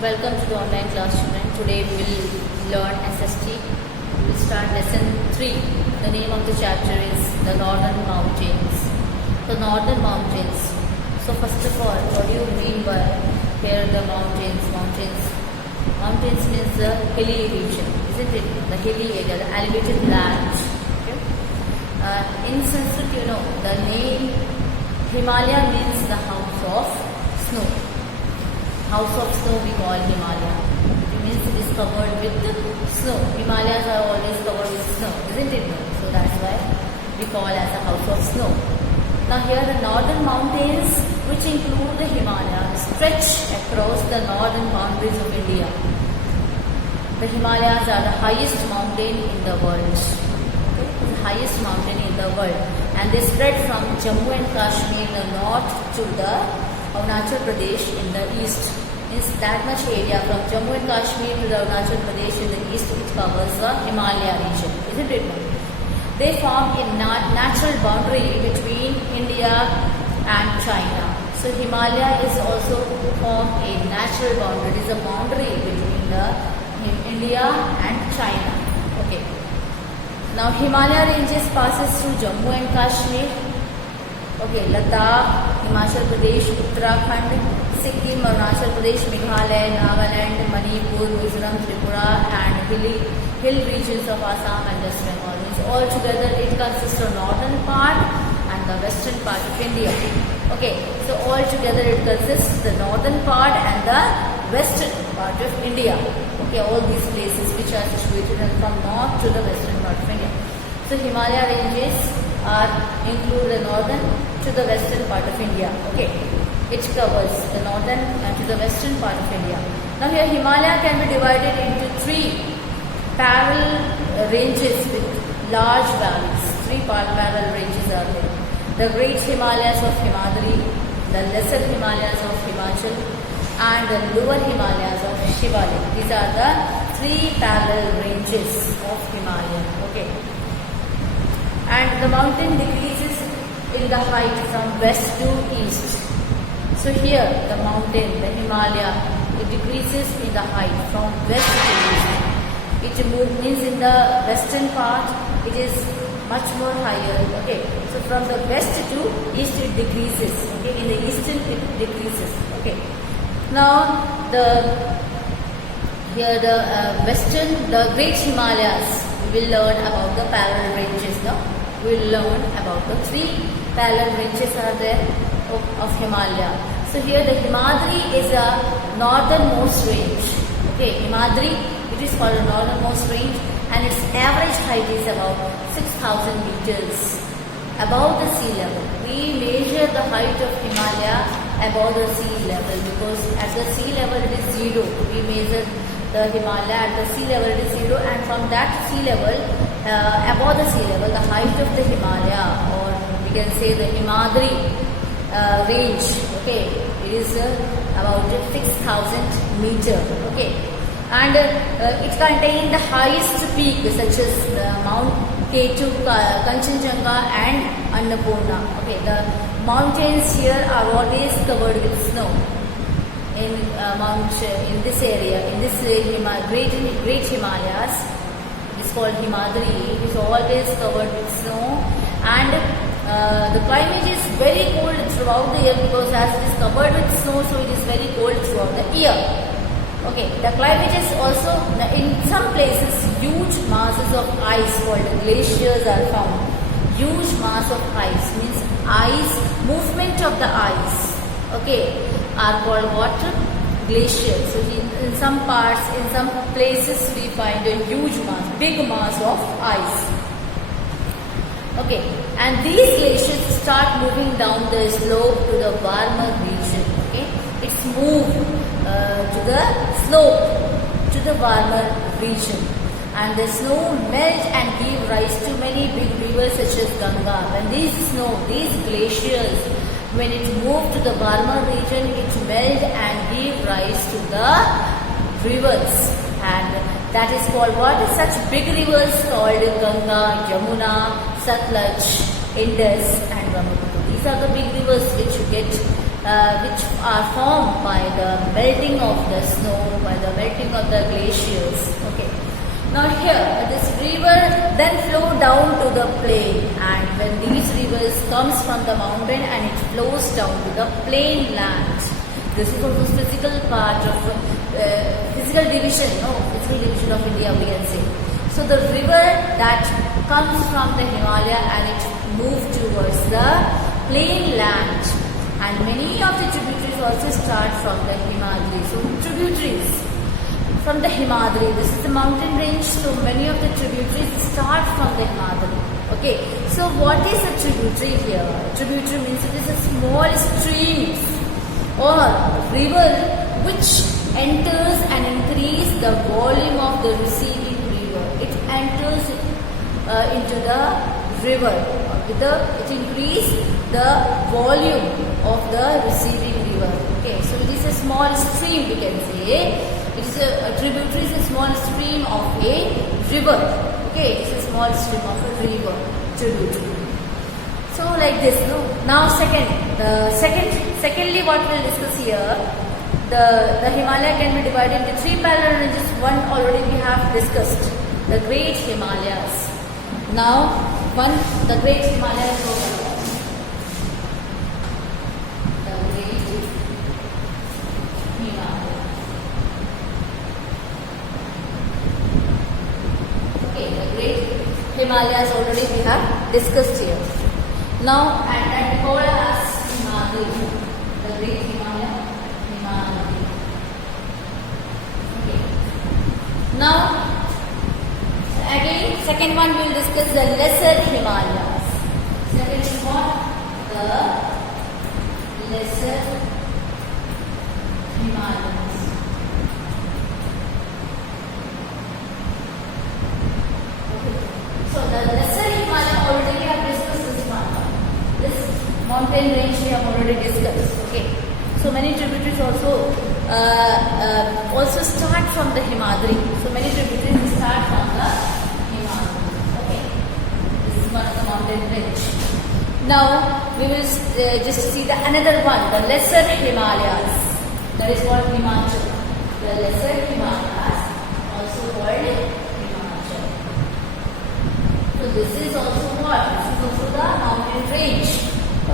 Welcome to the online class, student. Today we will learn SST. We will start lesson 3. The name of the chapter is the Northern Mountains. The Northern Mountains. So first of all, what do you mean by here the mountains? Mountains means the hilly region, isn't it? The hilly area, the elevated land. Okay? In Sanskrit, you know, the name Himalaya means the house of snow. House of snow we call Himalaya. It means it is covered with snow. Himalayas are always covered with snow, isn't it? So that's why we call as a house of snow. Now here the northern mountains, which include the Himalayas, stretch across the northern boundaries of India. The Himalayas are the highest mountain in the world. Okay? The highest mountain in the world. And they spread from Jammu and Kashmir in the north to the Arunachal Pradesh in the east. Means that much area from Jammu and Kashmir to the Arunachal Pradesh in the east, which covers the Himalaya region, isn't it? They form a natural boundary between India and China. So Himalaya is also form a natural boundary. It is a boundary between the India and China. Okay. Now Himalaya ranges passes through Jammu and Kashmir. Okay, Ladakh, Himachal Pradesh, Uttarakhand, Sikkim, Arunachal Pradesh, Meghalaya, Nagaland, Manipur, Mizoram, Tripura, and hill regions of Assam and West Bengal. Altogether, it consists of northern part and the western part of India. Okay, so altogether it consists the northern part and the western part of India. Okay, all these places which are situated from north to the western part of India. So Himalaya ranges are include the northern to the western part of India. Okay, it covers the northern and to the western part of India. Now here Himalaya can be divided into three parallel ranges with large valleys. Three parallel ranges are there. The Great Himalayas of Himadri, the Lesser Himalayas of Himachal, and the Lower Himalayas of Shivalik. These are the three parallel ranges of Himalaya. Okay. And the mountain decreases in the height from west to east. So here the mountain, the Himalaya, it decreases in the height from west to east. It means in the western part it is much more higher. Okay, so from the west to east it decreases. Okay, in the eastern it decreases. Okay, now the western, the Great Himalayas, we will learn about the parallel ranges now. We will learn about the three parallel ranges are there of Himalaya. So here the Himadri is a northernmost range. Okay, Himadri, it is called a northernmost range, and its average height is about 6,000 meters above the sea level. We measure the height of Himalaya above the sea level because at the sea level it is zero. We measure the Himalaya at the sea level it is zero, and from that sea level, above the sea level, the height of the Himalaya, or we can say the Himadri range, okay, it is about 6,000 meter. Okay, and it contains the highest peak such as Mount K2, Kanchenjunga, and Annapurna. Okay, the mountains here are always covered with snow. In this area, in this great Himalayas, it's called Himadri. It is always covered with snow, and the climate is very cold throughout the year because as it is covered with snow, so it is very cold throughout the year. Okay, the climate is also in some places huge masses of ice called glaciers are found. Huge mass of ice means ice, movement of the ice. Okay, are called what? Glaciers. So in some parts, in some places we find a huge mass, big mass of ice. Okay, and these glaciers start moving down the slope to the warmer region. Okay, it's moved to the slope to the warmer region, and the snow melt and give rise to many big rivers such as Ganga. When these glaciers, when it moved to the warmer region, it melt and give rise to the rivers, and that is called what? Such big rivers called Ganga, Yamuna, Satluj, Indus, and Brahmaputra. These are the big rivers which get which are formed by the melting of the snow, by the melting of the glaciers. Okay. Now here, this river then flow down to the plain, and when these rivers comes from the mountain and it flows down to the plain land. This is also physical part of physical division, physical division of India, we can say. So the river that comes from the Himalaya and it moves towards the plain land, and many of the tributaries also start from the Himadri. So tributaries from the Himadri, this is the mountain range, so many of the tributaries start from the Himadri. Okay, so what is a tributary here? Tributary means it is a small stream or river which enters and increase the volume of the receiving river. It enters into the river. It increase the volume of the receiving river. Okay, so it is a small stream, we can say. It is a tributary is a small stream of a river. Okay, it is a small stream of a river, tributary. So like this, no? Now secondly what we'll discuss here, the Himalaya can be divided into three parallel ranges. One already we have discussed, the Great Himalayas. Now the Great Himalayas over. The Great Himalayas. Okay, the Great Himalayas already we have discussed here. Now, and that called as Himadri, the Great Himalaya, Himadri. Okay. Now, again, second one we will discuss the Lesser Himalayas. Second is what? The Lesser Himalayas. Okay. So, the Lesser Himalaya already we have discussed this one. This mountain range we have already discussed. Okay, so many tributaries also start from the Himadri. So many tributaries start from the Himadri. Okay, this is one of the mountain range. Now we will just see the another one, the Lesser Himalayas. That is called Himachal. The Lesser Himalayas, also called Himachal. So this is also what? This is also the mountain range.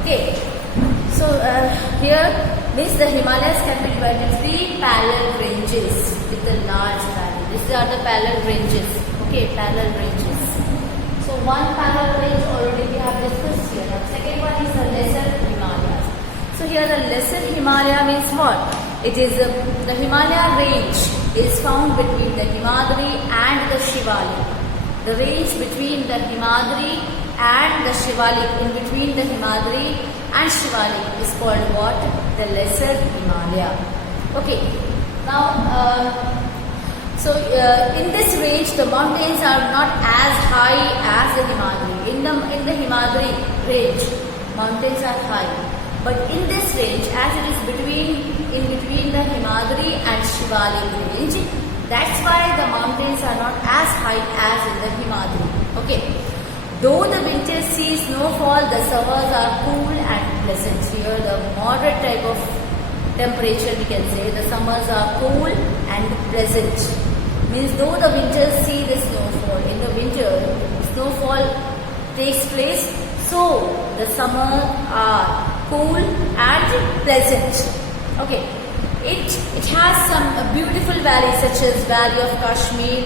Okay. So here means the Himalayas can be divided into three parallel ranges with a large valley. These are the parallel ranges. Okay, parallel ranges. So one parallel range already we have discussed here. The second one is the Lesser Himalayas. So here the Lesser Himalaya means what? It is the Himalaya range is found between the Himadri and the Shivalik. The range between the Himadri and the Shivalik, in between the Himadri and Shivalik, is called what? The Lesser Himalaya. Okay. Now, in this range, the mountains are not as high as the Himadri. In the Himadri range, mountains are high. But in this range, as it is in between the Himadri and Shivalik range, that's why the mountains are not as high as in the Himadri. Okay. Though the winter sees snowfall, the summers are cool and pleasant. Here the moderate type of temperature we can say. The summers are cool and pleasant. Means though the winters see the snowfall, in the winter snowfall takes place, so the summer are cool and pleasant. Okay. It has some beautiful valleys such as Valley of Kashmir,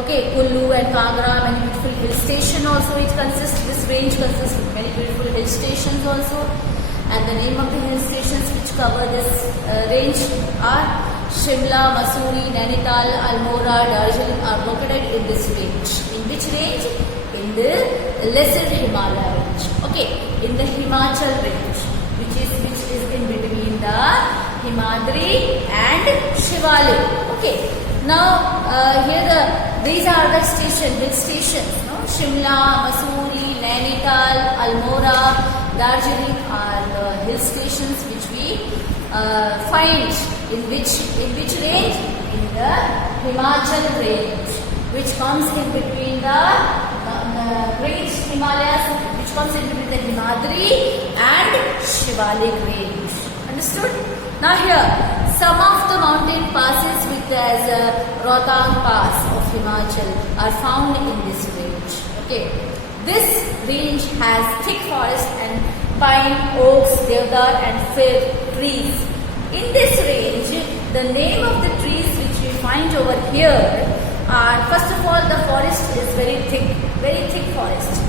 okay, Kullu and Kangra, many beautiful hill stations also. This range consists of many beautiful hill stations also. And the name of the hill stations which cover this range are Shimla, Mussoorie, Nainital, Almora, Darjeeling are located in this range. In which range? In the Lesser Himalaya range. Okay, in the Himachal range, which is in between the Himadri and Shivalik. Okay. Now these are the hill stations. No? Shimla, Mussoorie, Nainital, Almora, Darjeeling are the hill stations which we find in which range? In the Himachal range, which comes in between the Great Himalayas, which comes in between the Himadri and Shivalik range. Understood? Now here, some of the mountain passes which as Rohtang Pass of Himachal are found in this range. Okay, this range has thick forest and pine, oaks, deodar and fir trees. In this range, the name of the trees which we find over here are, first of all, the forest is very thick forest,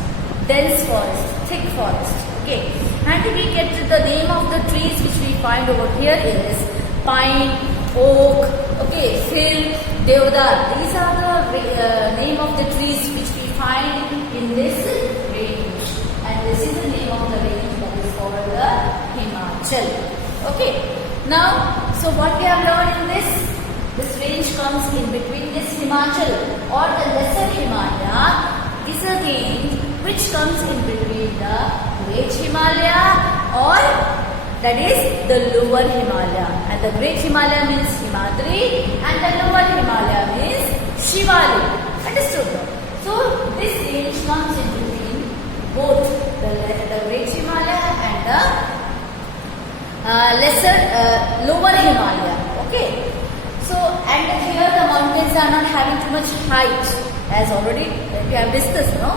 dense forest, thick forest. Okay, and we get the name of the trees which we find over here is pine, oak, okay, fir, deodar. These are the name of the trees which we find in this range, and this is the name of the range that is called the Himachal. Okay, now, so what we have learned in this range comes in between this Himachal or the lesser Himalaya is a range which comes in between the Great Himalaya or that is the lower Himalaya, and the Great Himalaya means Himadri and the lower Himalaya means Shivalik. Understood? So this range comes in between both the Great Himalaya and the lower Himalaya. Okay. So, and here the mountains are not having too much height, as already we have discussed, no?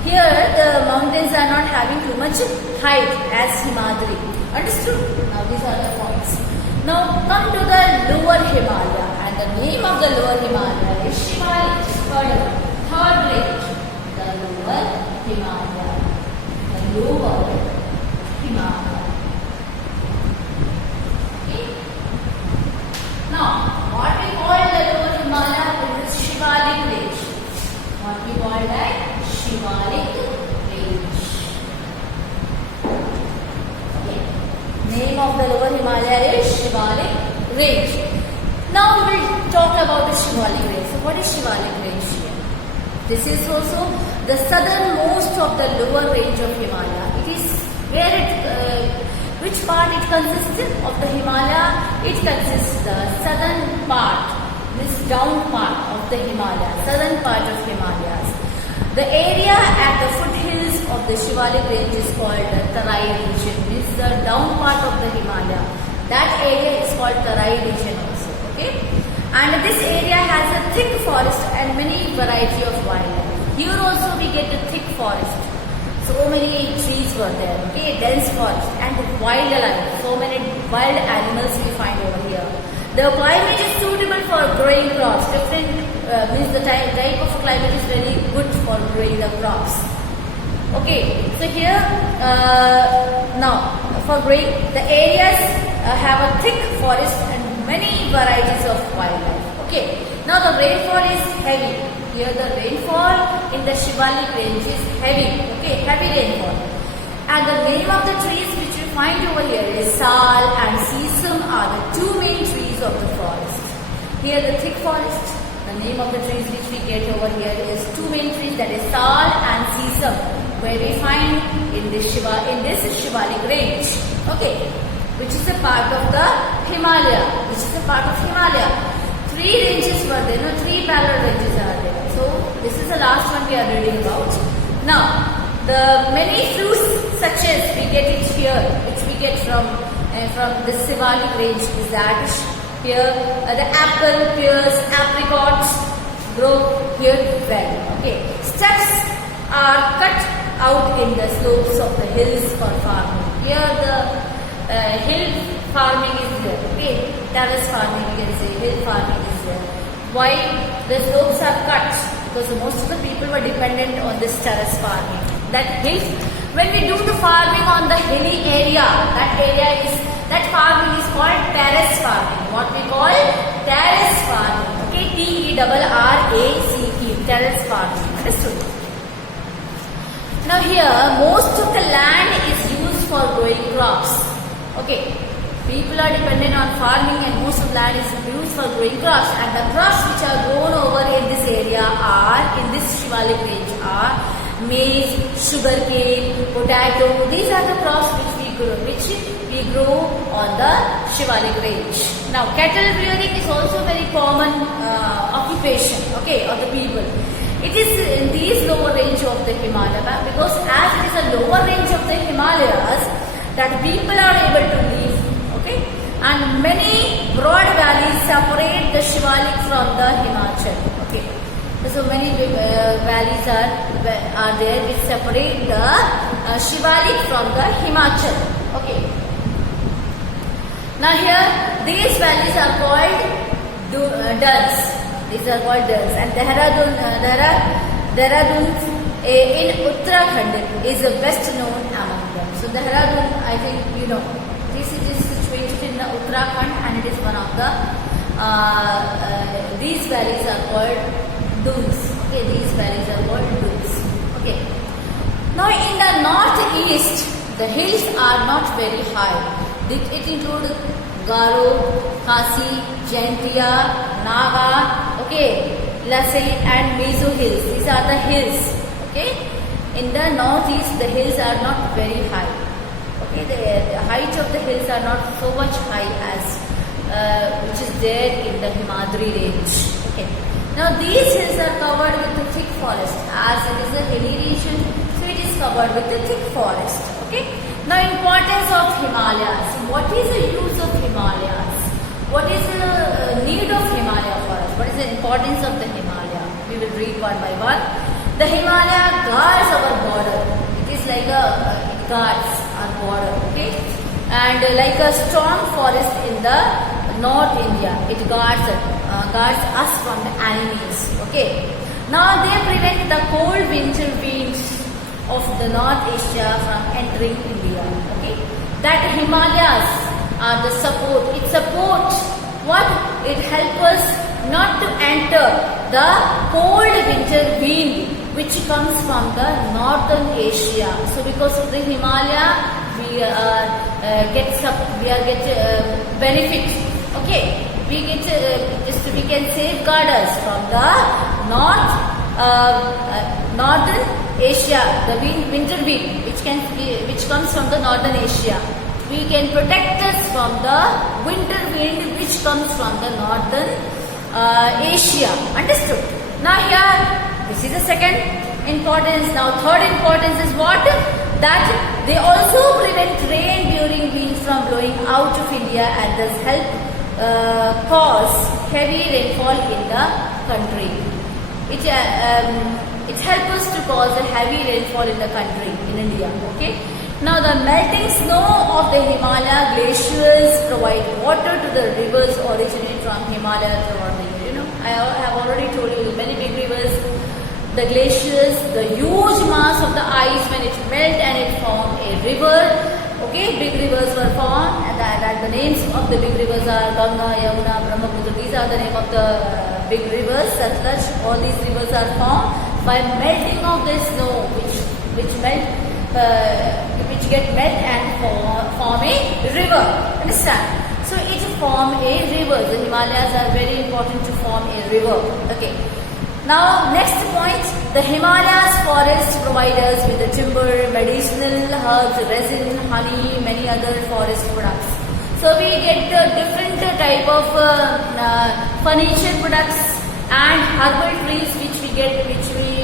Here the mountains are not having too much height as Himadri. Understood? Now these are the points. Now come to the lower Himalaya, and the name of the lower Himalaya is Shivalik. Third range, the lower Himalaya. The lower Himalaya. Okay. Now, what we call the lower Himalaya is Shivalik range. What we call that? Shivalik range. Okay. Name of the lower Himalaya is Shivalik range. Now we will talk about the Shivalik range. So what is Shivalik range here? This is also the southernmost of the lower range of Himalaya. It is where which part it consists of the Himalaya? It consists the southern part, this down part of the Himalaya, southern part of Himalayas. The area at the foothills of the Shivalik range is called the Tarai region. This is the down part of the Himalaya. That area is called Tarai region also. Okay, and this area has a thick forest and many variety of wildlife. Here also we get the thick forest. So many trees were there, okay, dense forest and wildlife. So many wild animals we find over here. The climate is suitable for growing crops. Different means the type of climate is very good for growing the crops. Okay, so here now for growing the areas have a thick forest and many varieties of wildlife. Okay, now the rainfall is heavy. Here the rainfall in the Shivalik range is heavy. Okay, heavy rainfall. And the name of the trees which you find over here is Sal and Sisam are the two main trees of the forest. Here the thick forest. The name of the trees which we get over here is two main trees, that is Sal and Sisam, where we find in this Shivalik range. Okay, which is a part of the Himalaya. Three ranges were there, no, three parallel ranges are there. So this is the last one we are reading about. Now, the many fruits such as we get it here, which we get from the Shivalik range is that here the apple, pears, apricots grow here well. Okay, steps are cut out in the slopes of the hills for farming. Here the hill farming is there. Okay, terrace farming you can say, hill farming is there. Why the slopes are cut? Because most of the people were dependent on this terrace farming. That hills, when we do the farming on the hilly area, that farming is called terrace farming. What we call terrace farming. Okay, T-E-R-R-A-C-E, terrace farming. Understood? Now here, most of the land is used for growing crops. Okay, people are dependent on farming and most of the land is used for growing crops, and the crops which are grown over in this area are, in this Shivalik range, are maize, sugarcane, potato. These are the crops which we grow on the Shivalik range. Now cattle rearing is also very common occupation, okay, of the people. It is in these lower range of the Himalaya, because as it is a lower range of the Himalayas that people are able to live. Okay, and many broad valleys separate the Shivalik from the Himachal. Okay, so many valleys are there which separate the Shivalik from the Himachal. Okay. Now here these valleys are called duns. These are called duns, and Dehradun in Uttarakhand is the best known among them. So Dehradun, I think you know, this is situated in the Uttarakhand, and it is one of the these valleys are called duns. Okay, these valleys are called duns. Okay. Now in the northeast, the hills are not very high. It includes Garo, Khasi, Jaintia, Naga, okay, Lasai and Mizo hills. These are the hills. Okay. In the northeast, the hills are not very high. Okay, the height of the hills are not so much high as which is there in the Himadri range. Okay. Now these hills are covered with the thick forest. As it is a hilly region, so it is covered with the thick forest. Okay. Now importance of Himalayas. What is the use of Himalayas? What is the need of Himalaya for us? What is the importance of the Himalaya? We will read one by one. The Himalaya guards our border. It is like it guards our border. Okay. And like a strong forest in the North India, it guards us from the enemies. Okay. Now they prevent the cold winter winds of the North Asia from entering India. Okay. That Himalayas are the support. It supports what? It helps us not to enter the cold winter wind which comes from the Northern Asia. So because of the Himalaya, we get benefit. Okay, we can safeguard us from the Northern Asia, the winter wind which comes from the Northern Asia. We can protect us from the winter wind which comes from the Northern Asia. Understood? Now here, this is the second importance. Now third importance is what? That they also prevent rain during winds from blowing out of India and thus help cause heavy rainfall in the country. It helps us to cause a heavy rainfall in the country, in India. Okay. Now the melting snow of the Himalaya glaciers provide water to the rivers originating from Himalaya throughout the year. You know, I have already told you many big rivers, the glaciers, the huge mass of the ice when it melt and it form a river. Okay, big rivers were formed, and that the names of the big rivers are Ganga, Yamuna, Brahmaputra. These are the name of the big rivers. Satluj. All these rivers are formed by melting of the snow, which get melt and form a river. Understand? So it form a river. The Himalayas are very important to form a river. Okay. Now next point, the Himalayas forest provide us with the timber, medicinal herbs, resin, honey, many other forest products. So we get different type of furniture products and herbal trees which we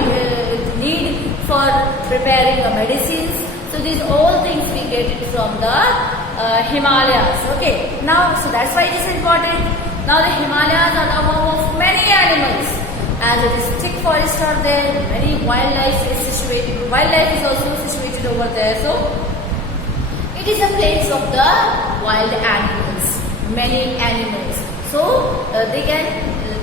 need for preparing medicines. So these all things we get it from the Himalayas. Okay. Now, so that's why it is important. Now the Himalayas are the home of many animals. As it is thick forests are there, many wildlife is situated. Wildlife is also situated over there. So it is a place of the wild animals, many animals. So they can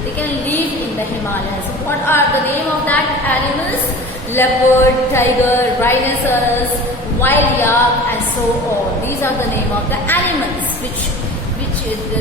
live in the Himalayas. So what are the name of that animals? Leopard, tiger, rhinoceros, wild yak, and so on. These are the name of the animals which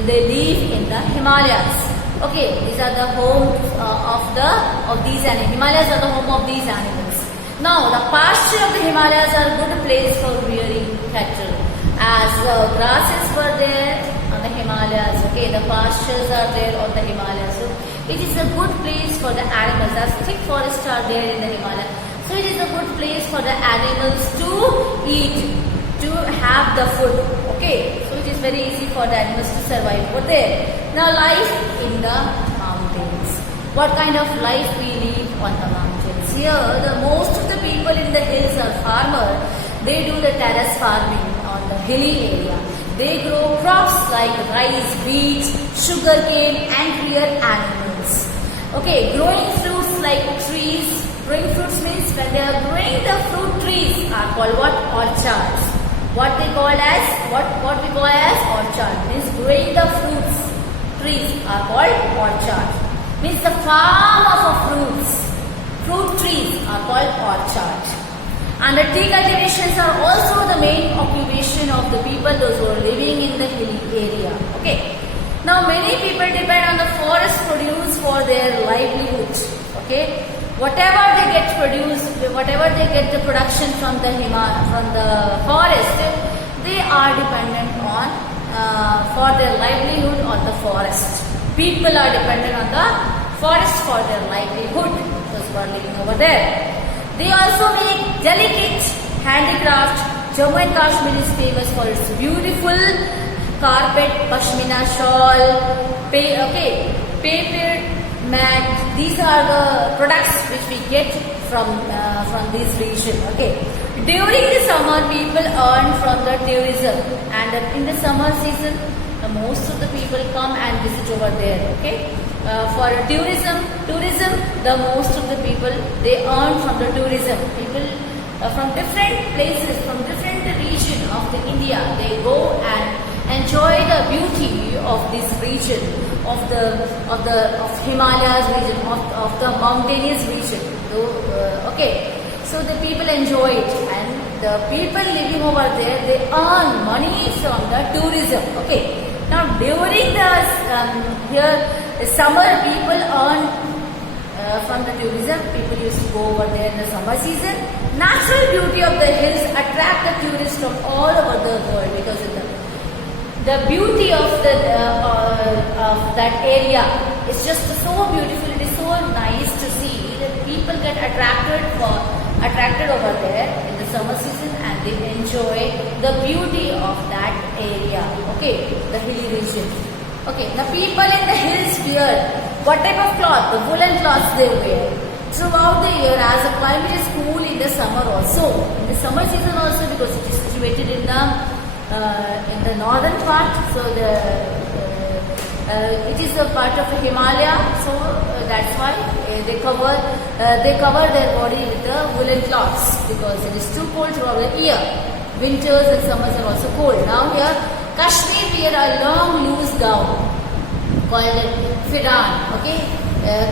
they live in the Himalayas. Okay, these are the home of these animals. Himalayas are the home of these animals. Now, the pasture of the Himalayas are a good place for rearing cattle, as grasses were there on the Himalayas. Okay, the pastures are there on the Himalayas. So it is a good place for the animals, as thick forests are there in the Himalayas. So it is a good place for the animals to eat, to have the food. Okay, so it is very easy for the animals to survive over there. Now life in the mountains. What kind of life we live on the mountains? Here, the most of the people in the hills are farmers. They do the terrace farming on the hilly area. They grow crops like rice, wheat, sugarcane and rear animals. Okay, growing fruits like trees. Growing fruits means when they are growing the fruit trees are called what? Orchards. What we call as orchard means growing the fruits trees are called orchard. Means the farm of a fruit trees are called orchard. And the tea cultivations are also the main occupation of the people, those who are living in the hilly area. Okay. Now many people depend on the forest produce for their livelihood. Okay. Whatever they get the production from the forest, they are dependent on for their livelihood on the forest. People are dependent on the forest for their livelihood, those who are living over there. They also make delicate handicraft. Jammu and Kashmir is famous for its beautiful carpet, pashmina shawl, paper mat. These are the products which we get from this region. Okay. During the summer, people earn from the tourism, and in the summer season, most of the people come and visit over there. Okay. For tourism, the most of the people they earn from the tourism. People from different places, from different region of the India, they go and enjoy the beauty of this region, of Himalayas region, of the mountainous region. So, so the people enjoy it, and the people living over there, they earn money from the tourism. Okay. Now during the summer, people earn from the tourism. People used to go over there in the summer season. Natural beauty of the hills attract the tourists from all over the world because of the beauty of that area is just so beautiful. It is so nice to see that people get attracted over there in the summer season, and they enjoy the beauty of that area. Okay, the hilly region. Okay, the people in the hills wear what type of cloth? The woolen cloths they wear throughout the year, as the climate is cool in the summer also. In the summer season also, because it is situated in the northern part, so it is a part of Himalaya, so that's why they cover their body with the woolen cloths, because it is too cold throughout the year. Winters and summers are also cold. Now here, Kashmir wear a long loose gown called firan. Okay,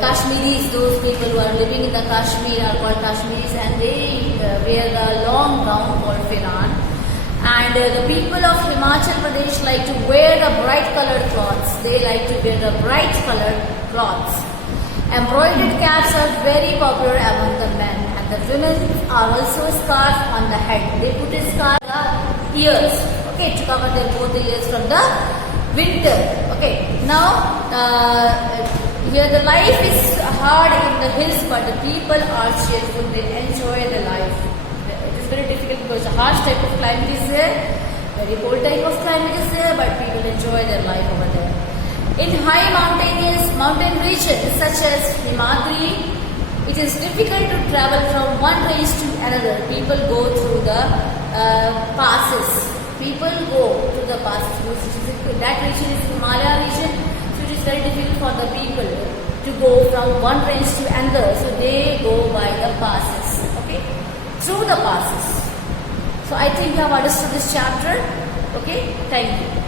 Kashmiris, those people who are living in the Kashmir are called Kashmiris, and they wear a long gown called firan. And the people of Himachal Pradesh like to wear the bright colored cloths. They like to wear the bright colored cloths. Embroidered caps are very popular among the men, and the women are also a scarf on the head. They put a scarf on the ears, okay, to cover both the ears from the winter. Okay, now here the life is hard in the hills, but the people are cheerful. They enjoy the life. Very difficult because a harsh type of climate is there, very cold type of climate is there, but people enjoy their life over there. In high mountain regions such as Himadri, it is difficult to travel from one range to another. People go through the passes. That region is Himalaya region, so it is very difficult for the people to go from one range to another. So they go by the passes. Okay. Through the passes. So I think you have understood this chapter. Okay, thank you.